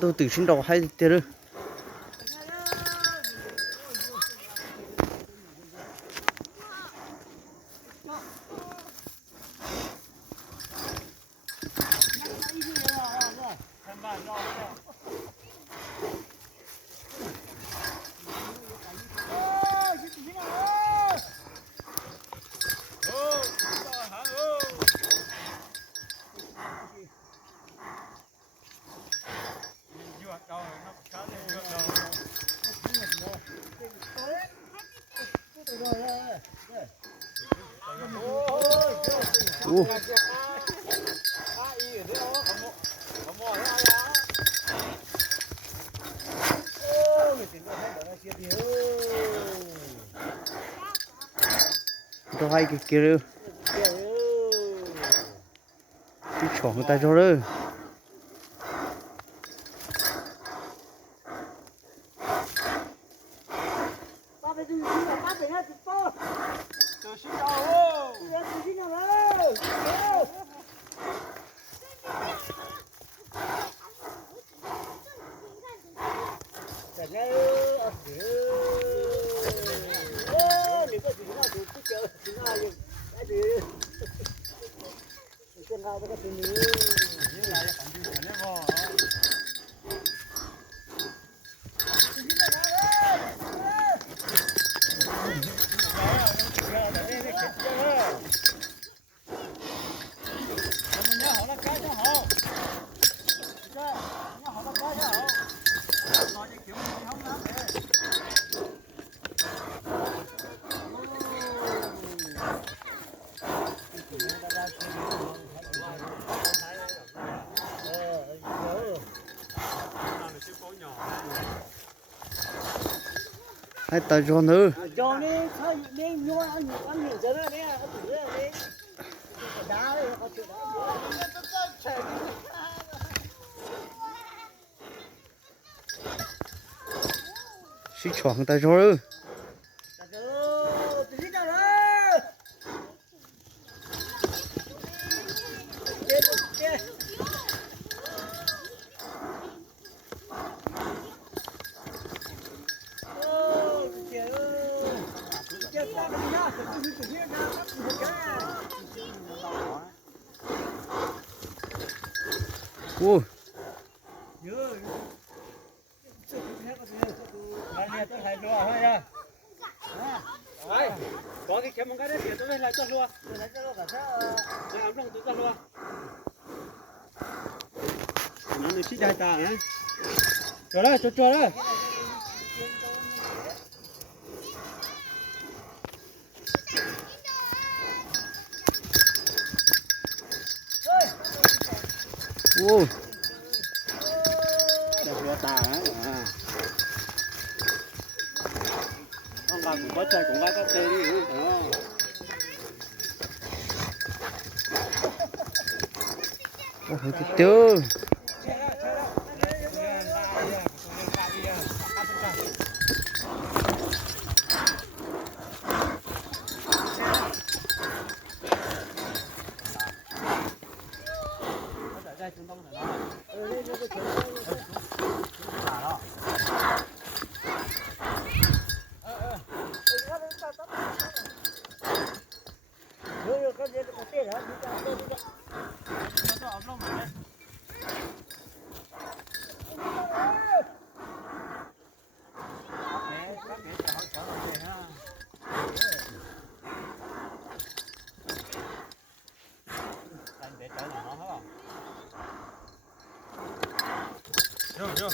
tôi tự sinh đầu hay thế rồi. Tôi hay cái kia rồi, cái chó người ta cho rồi. Hai tờ cho nữa. Cho nên thôi nên mua ăn nhiều giờ đó nè, có thử đi. Đá đấy, có chuyện đó. Xí chó người ta cho rồi. Ui. Có cái kiếm một cái đấy thì tôi lấy cho luôn. Lấy cho luôn cả sao? Lấy ấm lòng tôi cho luôn. Nó được xích đai ta nhá. Cho đó, cho đó. Ui. Cho ta á. Ông bà cũng có chơi cũng có cái tê đi. Ôi thì chưa. Vô.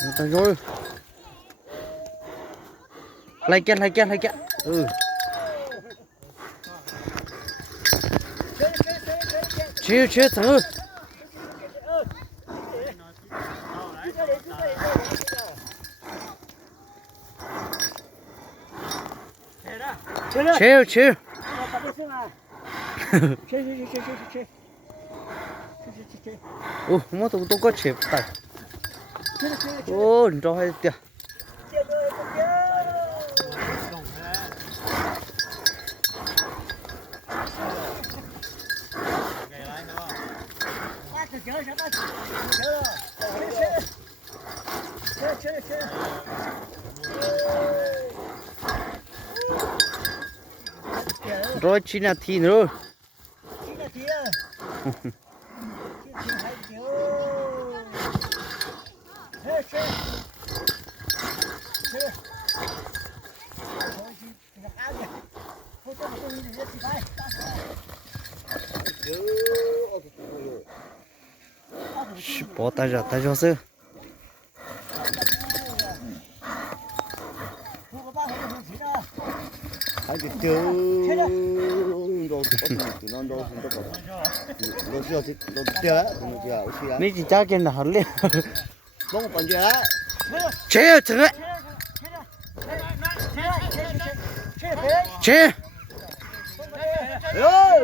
Người ta rồi. Lại kia. Ừ. Chia thằng ơi. Chia. Ô, mua tôi có chếp tay. Ô, cho hay tiệt. Rồi 9 nathi nữa. Bỏ tay ra sư. Hai cái tiêu đồ thì nó đồ thì nó có đồ gì thì đồ tiêu á, đồ gì à, gì à, Ní chỉ cha kia là hẳn liền. bông còn gì á, Chia thằng ấy. Chia. ơi,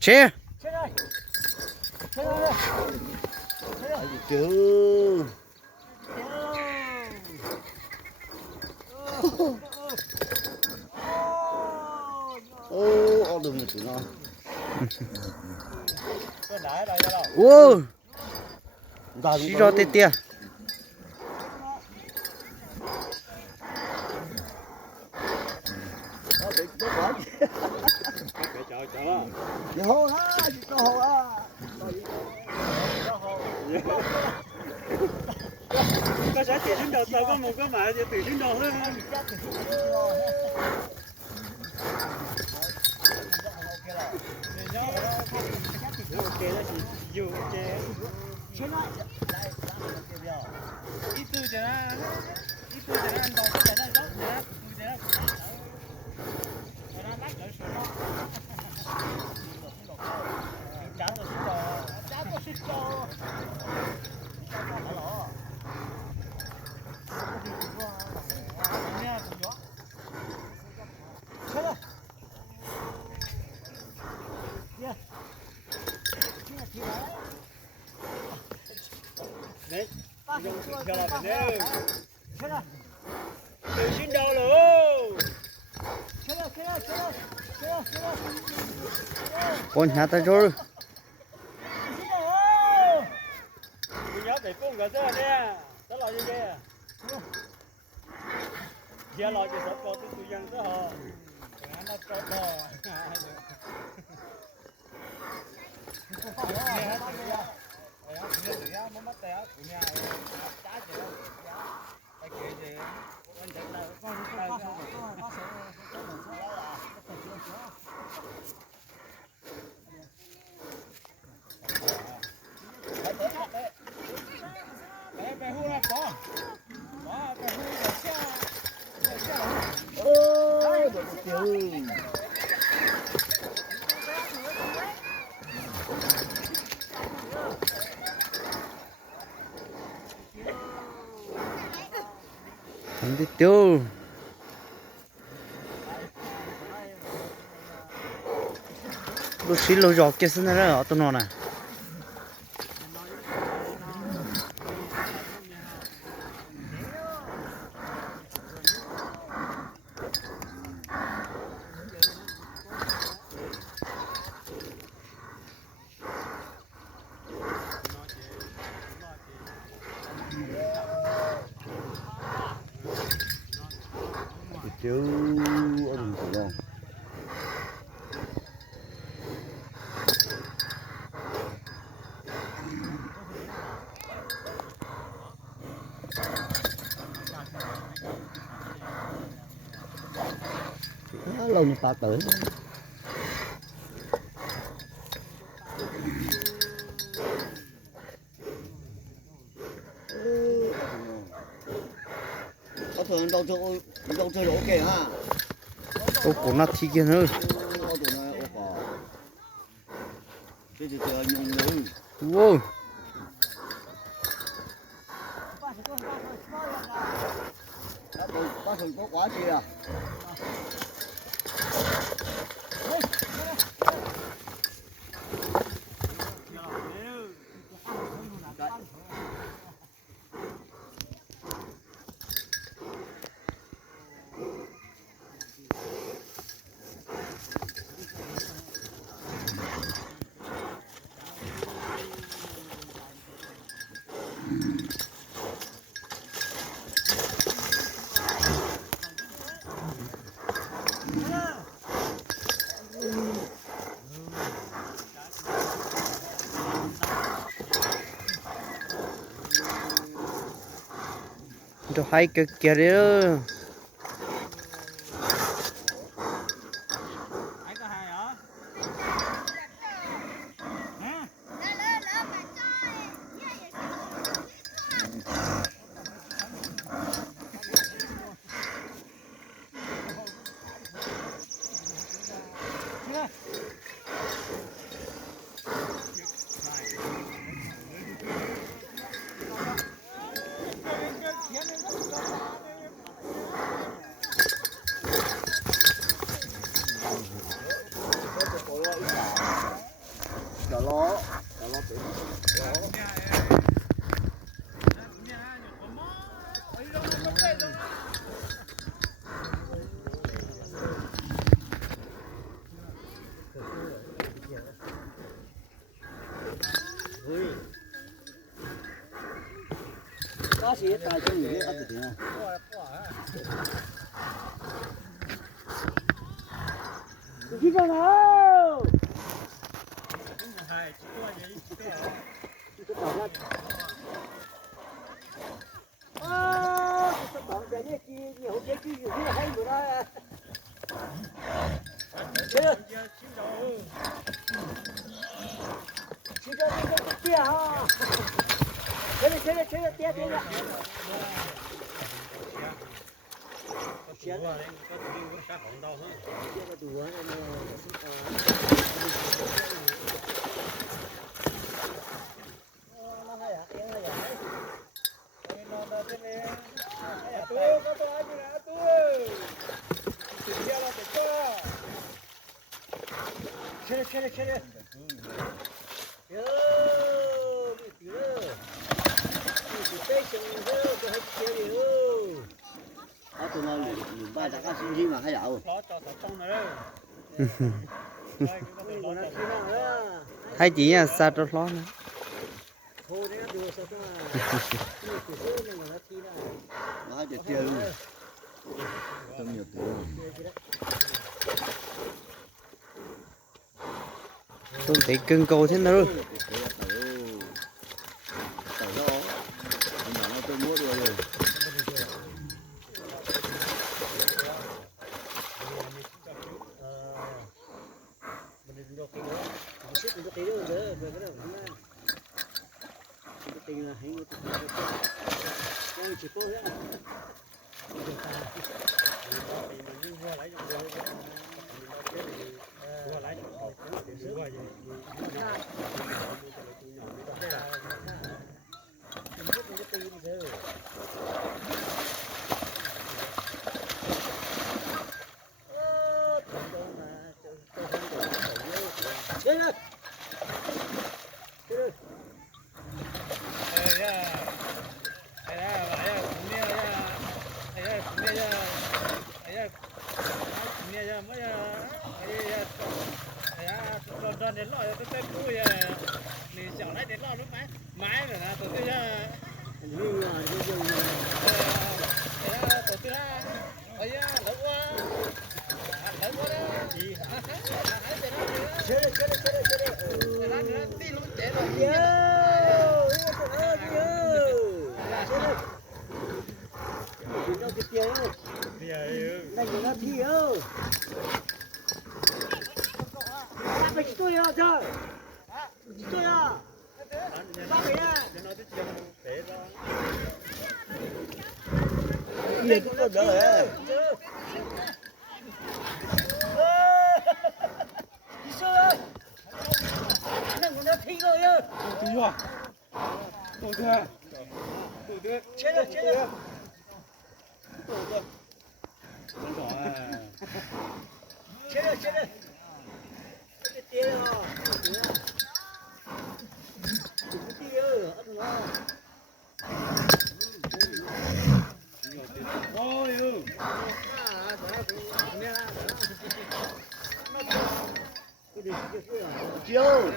Chia. hai cái tiêu, ô, đừng một chút nào, Ô, ra xí cho tiệt. cái hồ á, cái hồ á, có sẽ tiền đến đầu tàu có một cái mã thì tiền đến đầu thôi. Ok là chỉ dù chè ít tôi chè ăn đầu chè nó dốc chè nó bắt ở sườn nó cháo có xích cho đấy, giờ là phải nêu, từ xin đầu luôn. Con nhà ta rồi. Mình nhớ để cung cả giờ nè, tất là như thế. Giờ lo cho sắp có tụi dân đó họ, nó cho to. ôi, đồ tiêu, Thằng đi tiêu. Lúc xí lâu giọt kia xin ra ở tụi nó nè. tiêu, ô đừng có đâu, lâu như ta tới. thường đâu chơi ok ha. Ô cổ nó thi kia nữa. Ô tụi nó ok. Chứ chơi nhung nữa. Wow. Ba thường có quá chi à. Đồ hay cực kìa đấy. Ai có hai hả? Hả? Chả lo tự có gì tài cho người ăn được không? Đi đâu nào? Hai, chỉ có gì? Cái bọn cái này chi nhiều cái chi nhiều cái hay rồi đó. Chỉ có cái kia ha. Chơi kia. Có đùa đấy, có đùa các hỏng đau hơn. Cái đùa này nó hay à, em hay à. Nó đó thế này. Tôi có tôi ai nữa tôi. Tự nhiên là tự cho. Chơi. Yo, đi nữa. Đi tới sân nữa, tôi hết chơi đi ơi. tụi nó liền ba đã có xin gì mà hay dạo. Nó cho thật trong này đâu. Còn nó khi nào đó. Hai chị nhà xa cho lo nữa. Thôi đấy đùa sao cơ mà. Cái của số này mà nó thi nào. Nó hay chơi luôn. Trong nhiều tuổi. Tôi thấy cưng cầu thế nào rồi. Tôi mua được rồi. Mình được cái nữa. Mình xếp được cái nữa rồi, về cái đó cũng cái tiền là hay người ta. Ôi chỉ có thế. Đến lọ tôi tên vui thì chọn lại đến lọ lúc mái rồi là tôi tôi tôi ơi lớn quá đó gì Chơi đi luôn chạy rồi yo nó cái kia này nó thi ơ ba cái tôi à trời tôi à ba cái à liền chúng tôi đỡ rồi. Đi xưa ơi. Nó thi rồi ơi. Tùy à. Tùy thế. Tùy thế. Chết rồi, chết rồi. Đúng rồi. Chết rồi, chết rồi. Cái tia rồi. Cái tia ơi, ăn ngon. Ôi ừ. Chiêu.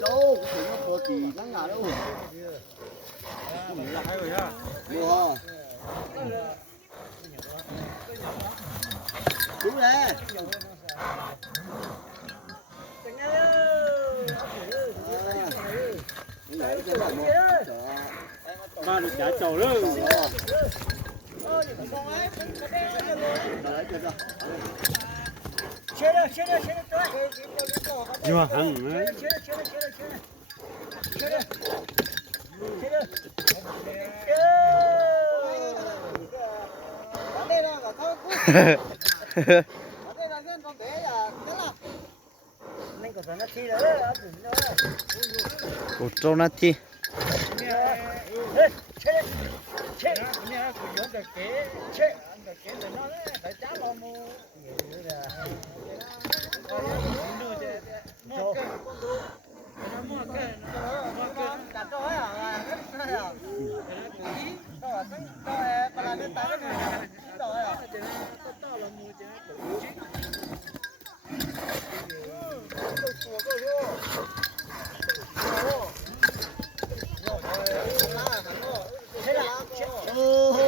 Đâu, cũng phải nó có tí ngắn ngà đâu. Hay rồi ha. Mua hả? Đúng đấy. Đấy, cho bạn một. Ba được trả trầu đó. Đấy, cho cho. Chết rồi, chết rồi, chết rồi. Nhưng mà hẳn ấy. Chết rồi, chết rồi, chết rồi, chết rồi. Chết rồi. Chết rồi. Mình có thể nó thi nữa, Ủa trâu nát chi. chết, chết. Nè, cứ nhớ được kế. Chết. Ăn được kế để nó đấy. Phải trả lo mua.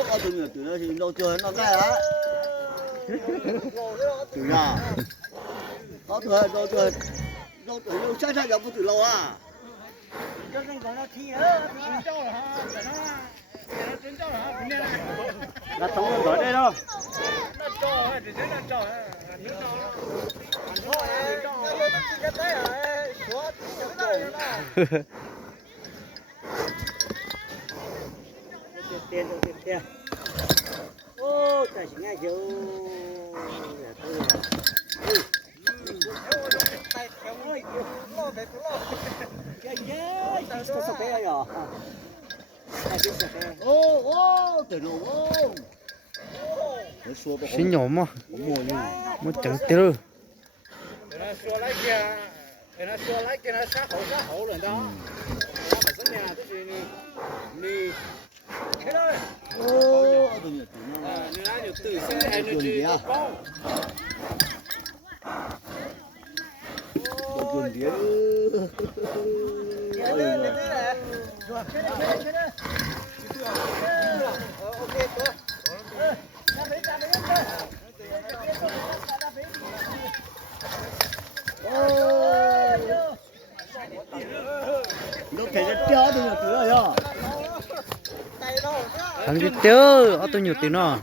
Có từ từ thì đâu chơi nó cái hả? Từ nhà. Có từ đâu chơi. Đâu từ đâu sai sai đâu từ lâu à? Cho nên có nó thi nữa. Là tổng hợp ở đây đâu? Tiền rồi, tiền. Ô, tài chính ngay dấu. Ô, từ lâu ô. Nó xua bao Xin nhỏ mà. có mùa như. Mới chẳng tiêu. Nó xua lấy kia. Nó xua lấy kia nó sát hổ rồi đó. Nó phải xuống nhà tức gì ni. Thế thôi. Ô, từ nhật từ nó. Nên là nhiều từ sinh energy của con. Tuần đĩa. Nó phải rất chó từ nhật từ rồi đó. Thằng gì tiêu. Ở tôi nhiều tiền nó.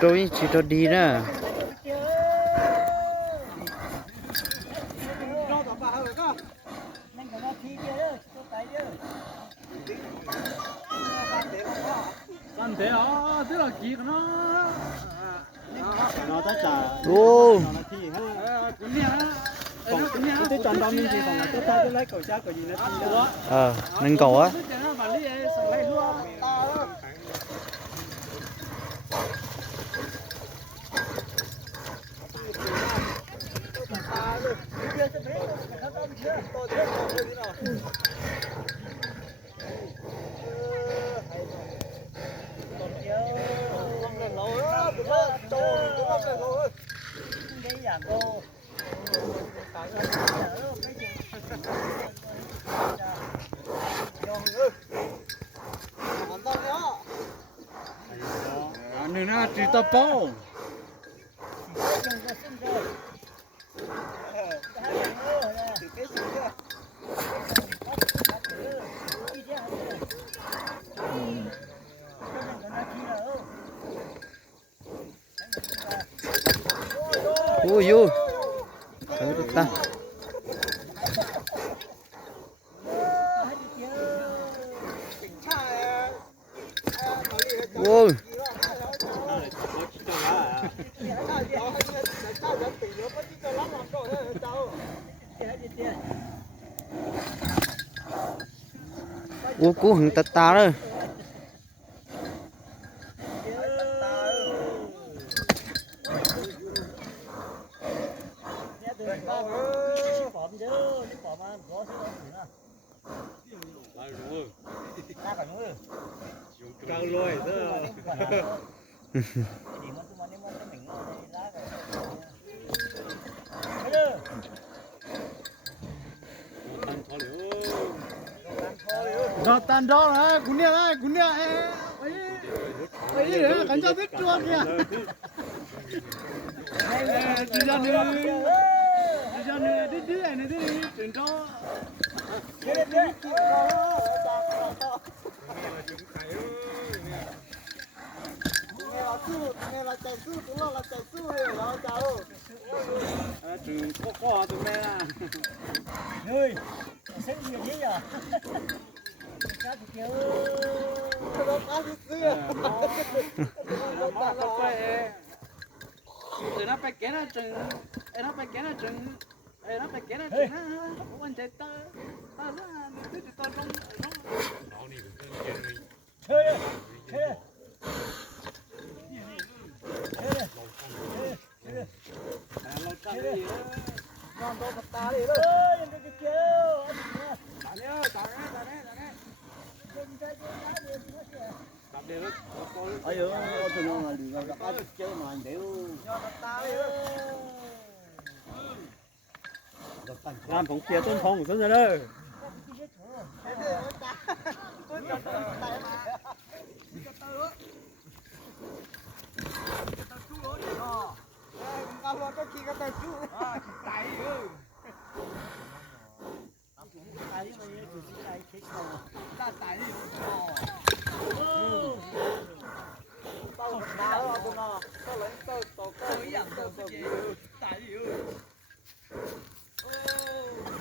Tôi chỉ cho đi nè. Anh thế đó, tức là gì của nó. Nó tất cả. Ô. Nó thi ha. Cũng đi ha. Còn cái tròn đông như gì còn là tất cả lấy cầu cha cầu gì nữa. Nâng cầu á. Nên nó chỉ tập bao. Ui ui. Ủa cú hứng tạt ta rồi. Cao lôi thế. Đó tan đó hả? Cún nè, ấy đấy, cảnh cho biết chua kìa. Đi ra nữa, đi này đi, chuyển cho. Chừng có tụi mẹ à. Ơi, xem gì vậy nhỉ? Cá thì kêu. Nó cá thì xưa. Nó phải từ nó phải kéo nó chừng, nó phải kéo nó chừng, nó phải kéo nó chừng á, quan chạy ta ra đi từ ta rong. Chơi đi. Lâu căng đi. Con to mặt ta đi đó. Ơi, đừng có kêu. Đạp nhớ, đạp nè. Đạp đi đó. Ôi ơi, tụi nó là đi ra cá chơi mà anh đéo. Làm phòng kia tôn phòng của rồi đó.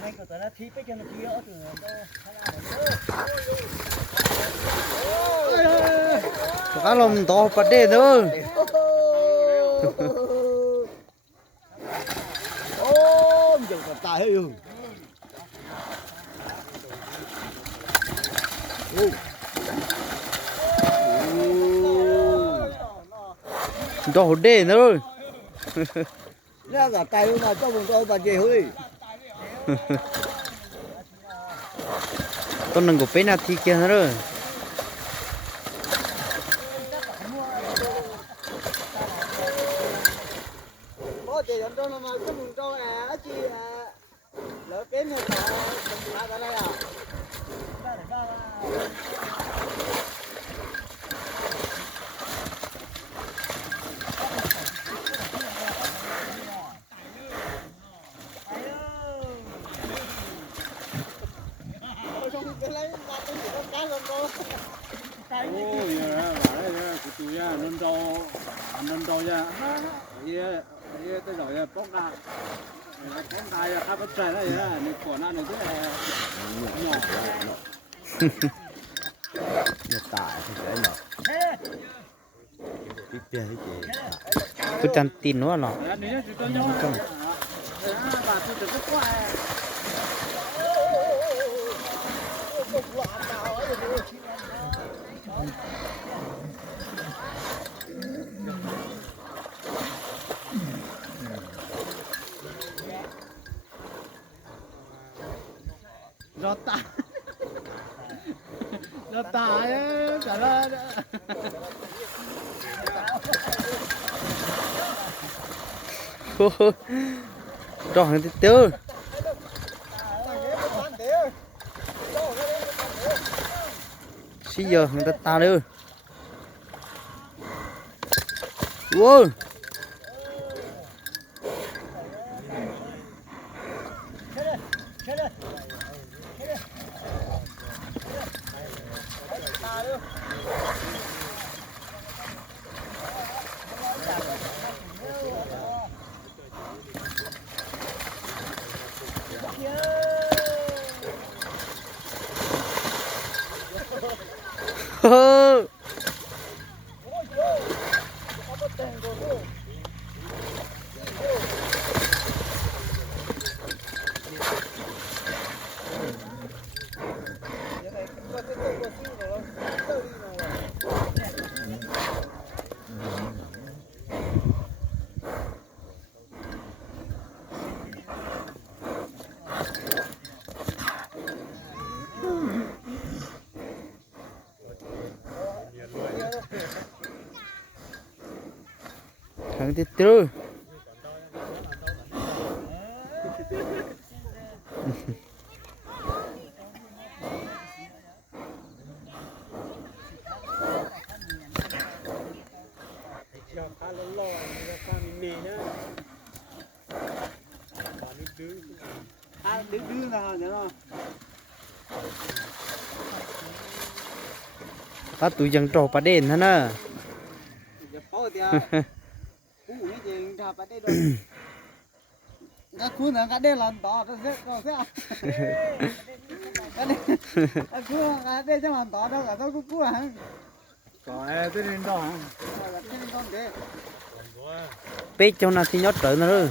Này của tụi nó thi cái cho nó kia ở trường đó. Cá lồng to bật đê thôi. Ô, giờ còn tài hơi ừ. Cho hột đê nữa. Ra cả tài luôn mà cho vùng tôi bà gì hơi. Con đừng có bên nào thì kia nữa. Có chị anh cho nó mà cái vùng cho à chị lỡ kém hay là mình lại tại đây à. Ô, giờ bảo đây của tụi ya nên đâu ya. Ye tới rồi bóc ra. Bóc ra ya khắp trời đó ya, này của nó này rất là nhỏ. Nó tài thì cái nhỏ. Tiếp theo cái gì? Cứ chăn tin nữa là. Nếu chúng tôi nhau bà tôi được rất quá. Giọt tả ấy, trả lời. Cho hàng tí tiêu. Xí giờ hàng ta nữa. Wow. chẳng thì tư đứng ra nhớ không? ta tụi dân trò bà đền hả nè Có thì cú như gì thà bắt đây rồi. Các cú nữa cái đây là đỏ nó sẽ có sẽ. Cái cú cái đây cho làm đỏ đó cả tôi cú hả? Có ai tới đến đó. Là cái con đấy. bé cho nó thì nhót trở nó rồi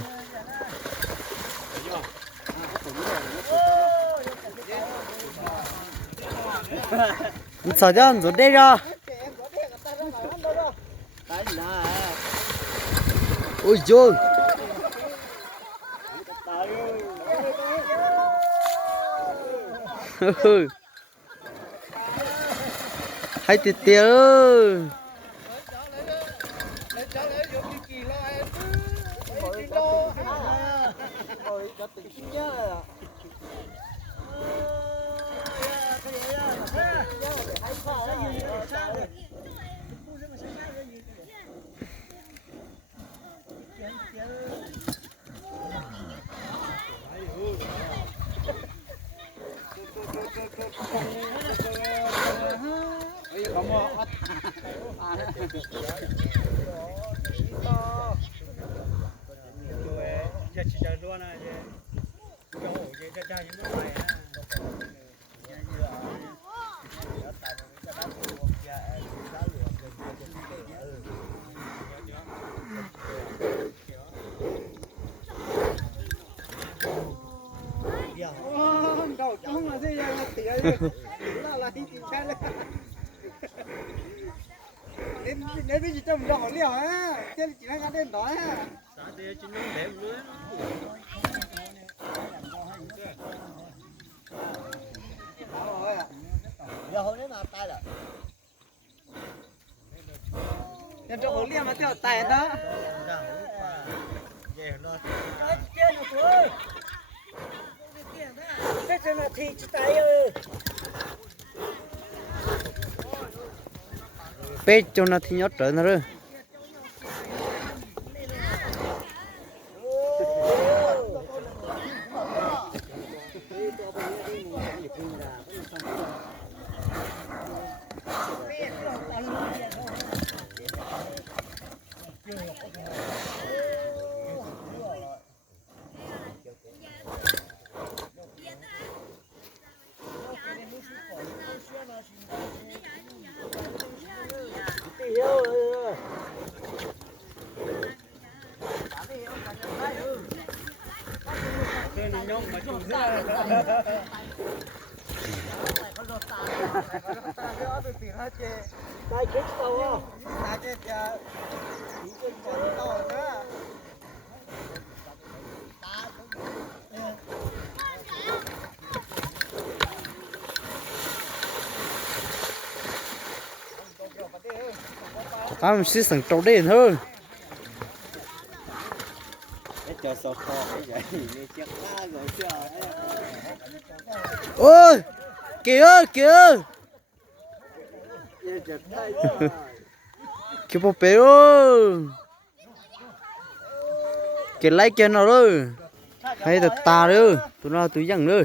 sợ cho anh rồi đây ra ôi trời hay tiệt tiệt ơi Đầu trong là gì vậy? Tía là đi tìm cha lên. Đến bây giờ trồng đỏ liều á, trên chỉ đang ăn đến đó á. giờ hôm nay mà tay là Trên chỗ hồ liều mà theo tài đó. bé cho nó thì nhót trở nó rồi Tay chết tao á. Tay chết cha. Chỉ trên con tao đó. mình sẽ sẵn trâu đền hơn Cho sọ kho cái vậy đi chết ta rồi chưa. ôi kìa kìa kìa bộ bé ơi kìa lấy kia nào rồi hay là ta nữa tụi nó tụi dặn nữa